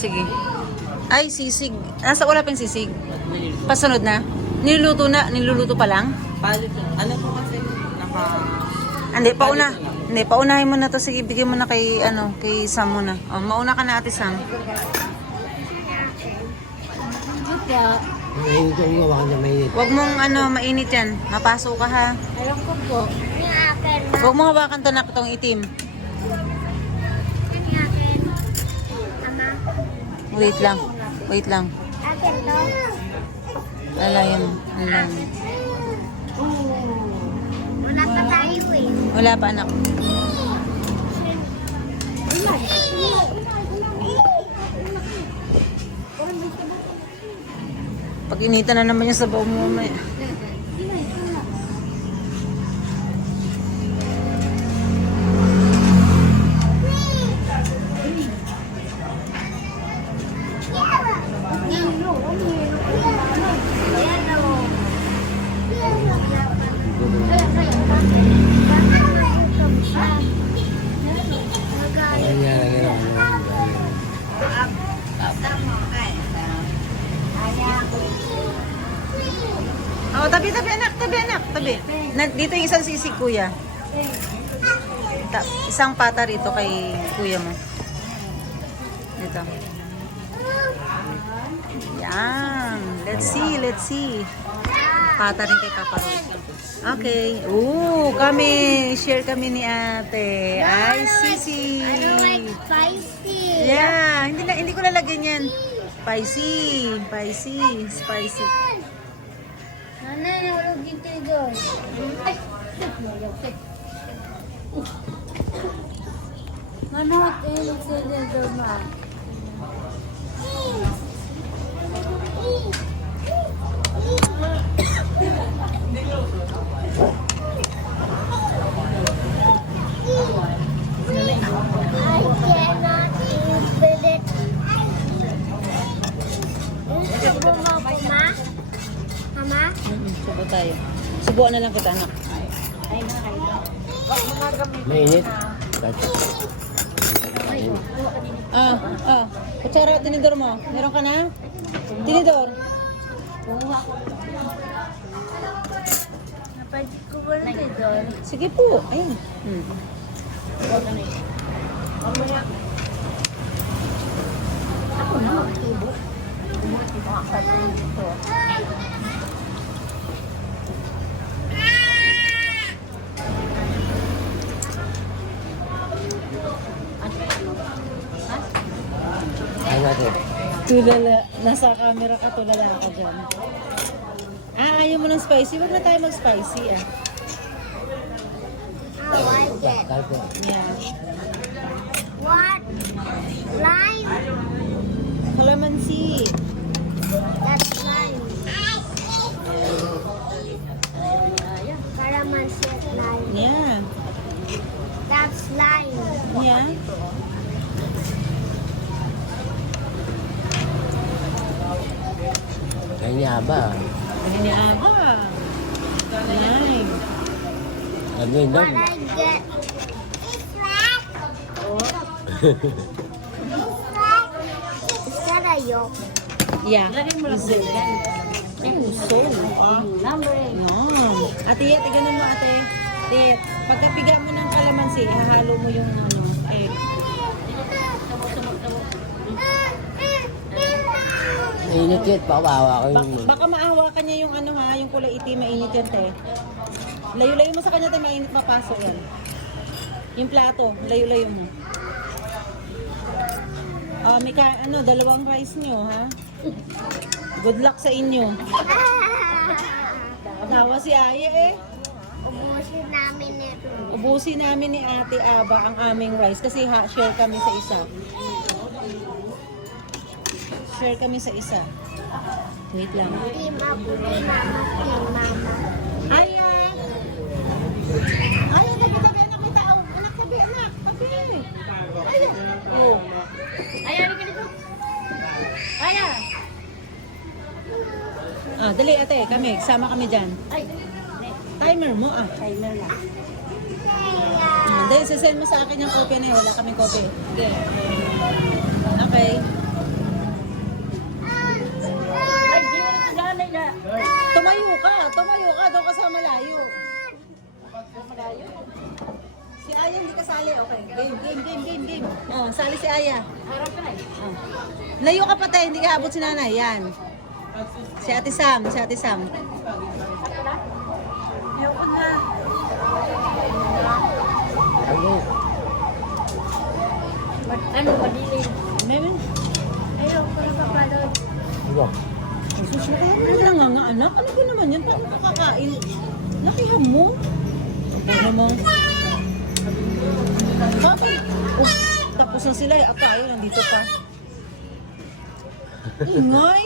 sige. Ay, sisig. Nasa wala pa yung sisig. Pasunod na. Niluluto pa lang? Ano po kasi, Hindi, pauna. Hindi, paunahin mo na to. Sige, bigyan mo na kay, kay Sam muna. Oh, mauna ka na, Ate Sam. Mainit yung gawa ka na mainit. Huwag mong, mainit yan. Mapasok ka, ha? Alam ko po. Yung akin. Huwag mo hawakan to na itong itim. Yung akin. Ama. Wait lang. Wait lang. Akin to. Lalayan mo. Lalayan mo. Wala pa tayo eh. Wala pa, anak. Pag inita na naman yung sabaw mo mamaya. Oh, tabi anak, tabi. Dito yung isang sisig, kuya. Isang pata rito kay kuya mo. Dito. Yan. Let's see. Pata rin kay Papa Roy. Okay. Kami. Share kami ni ate. Ay, sisig. I don't like spicy. Yeah. Hindi ko lalagyan yan. Spicy. Nanay, nahulog yung tigol. Ay! Manot, nagsilid ma. I cannot eat it. Subo mo po, ma? Mama? Subo tayo. Subuan na lang kita, anak. Mainit. Kutsara at tinidor mo. Meron ka na? Tinidor. Napansin ko ba na tigol? Sige po. Ayun. Ako na magtubo. Ay natin. Tulala. Nasa camera ka, tulala ka dyan. Ayaw mo ng spicy? Huwag na tayo mag-spicy, How I get? Kalpo. Yeah. What? Lime? Calamansi. That's lime. Calamansi at lime. Yeah. That's lime. Yeah. Ay niya ba? Ini apa? Ayan. Ano yun daw? What I get? Is that a yolk? Yeah. Is it? Puso. Yum. Ate, tignan mo ate. Ate, pagkapiga mo ng kalamansi, ihahalo mo yung egg. Mainit yun. Pawawa ko yung... Baka maawa ka niya yung yung kulay itim, mainit yan, te. Layo-layo mo sa kanya, te, mainit mapasok yan. Yung plato, layo-layo mo. May dalawang rice nyo, ha? Good luck sa inyo. Tawa si Aya, eh. Ubusin namin ito. Ubusin namin ni Ate Aba ang aming rice kasi share kami sa isa. Share kami sa isa. Wait lang. Team up, team mama, team mama. Aya! Aya, tabi-tabi, anak, may tao. Anak, tabi, anak. Tabi. Aya. Oh. Aya, halika dito. Aya. Dali ate, sama kami dyan. Timer mo Timer na. Dahil sasend mo sa akin yung copy na yun. Wala kaming copy. Okay. Aya. Layo ka pa tayo, hindi ka abot si nanay. Yan. Si Ate Sam, si Ate Sam. Ayoko na. Ano? Ano ba din? Meme. Ayoko na papalod. Ano? Jesus, ano nga nga anak? Ano ba naman yan? Paano makakain? Lakihan mo. Ano naman? Papa, tapos na sila. Apa, ayun, nandito pa. Ingay.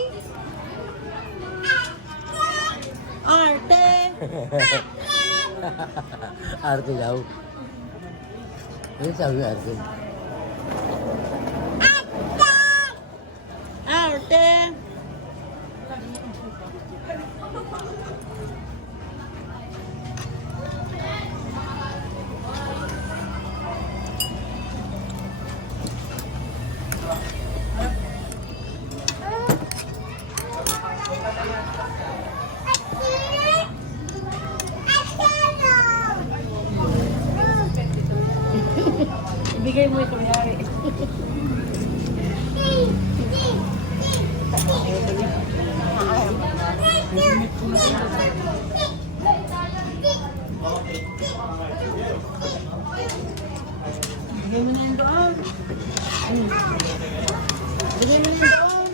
Arte. Arte daw. Ano sabi ng arte? Arte. Ibigay mo ito, yari. Bigay mo na yung doon. Bigay mo na yung doon.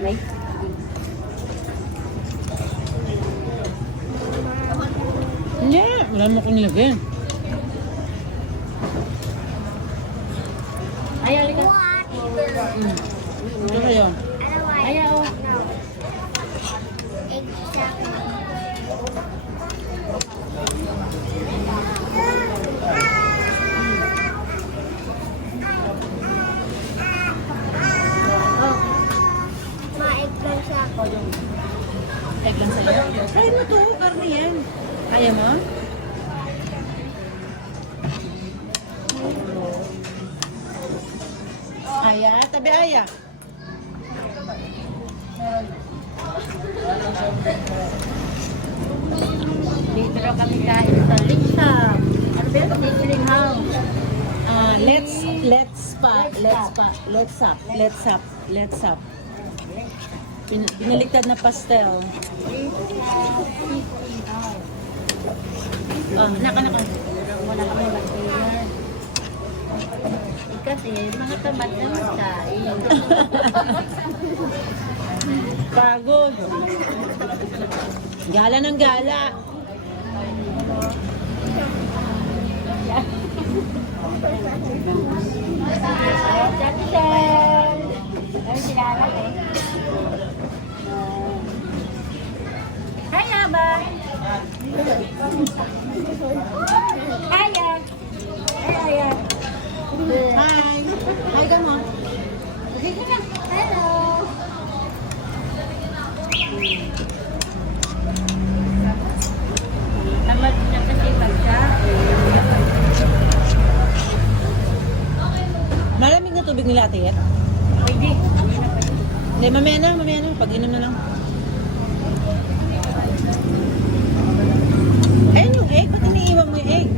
Right? Hindi, wala mo kong nilagyan. Ayaw, lika. Ito kayo. Ayaw. Maiglan siya ako. Tag lang sa'yo. Try mo to, karne yan. Kaya mo? Aya, tabi Aya. Dito na kami kain sa Lingsam. Ano ba yun? Sizzling House. Let's up. Binaliktad na pastel. Naka. Wala kami mag-dinner. Kasi mga tamad na magkain. Pagod. Gala ng gala. Chan-chan! Ano sinalat eh? Hi, Aba! Hiya! Hiya! Hi. Hi ka mo. Hello! Tamad na kasi magkain. Malamig na tubig nila, ate. Pwede. Hindi, mamaya na. Pag-inom na lang. Ayun yung egg. Ba't iniiwan mo yung egg?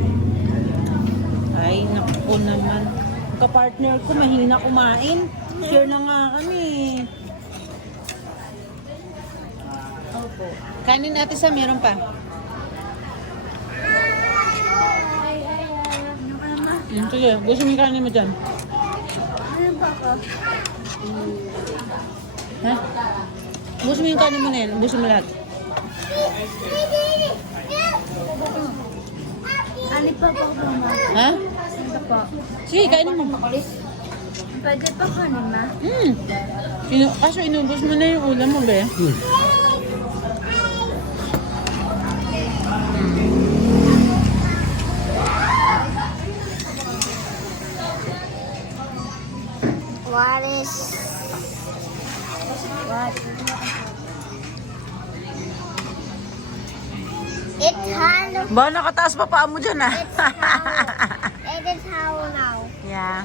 Ay, naku naman. Kapartner ko, mahina kumain. Share na nga kami. Opo. Kanin natin sa meron pa. Sige, gusto mo yung kanin mo dyan. Ano ba ako? Ha? Gusto mo yung kanin mo na yan. Gusto mo lahat. Ano pa po ako, ma? Ha? Ano pa? Sige, kainin mo. Pwede pa kanin, ma? Kaso inubos mo na yung ulam mo, be. What? It's hollow. Ba, nakataas pa paa mo dyan, ah. It is hollow now. Yeah.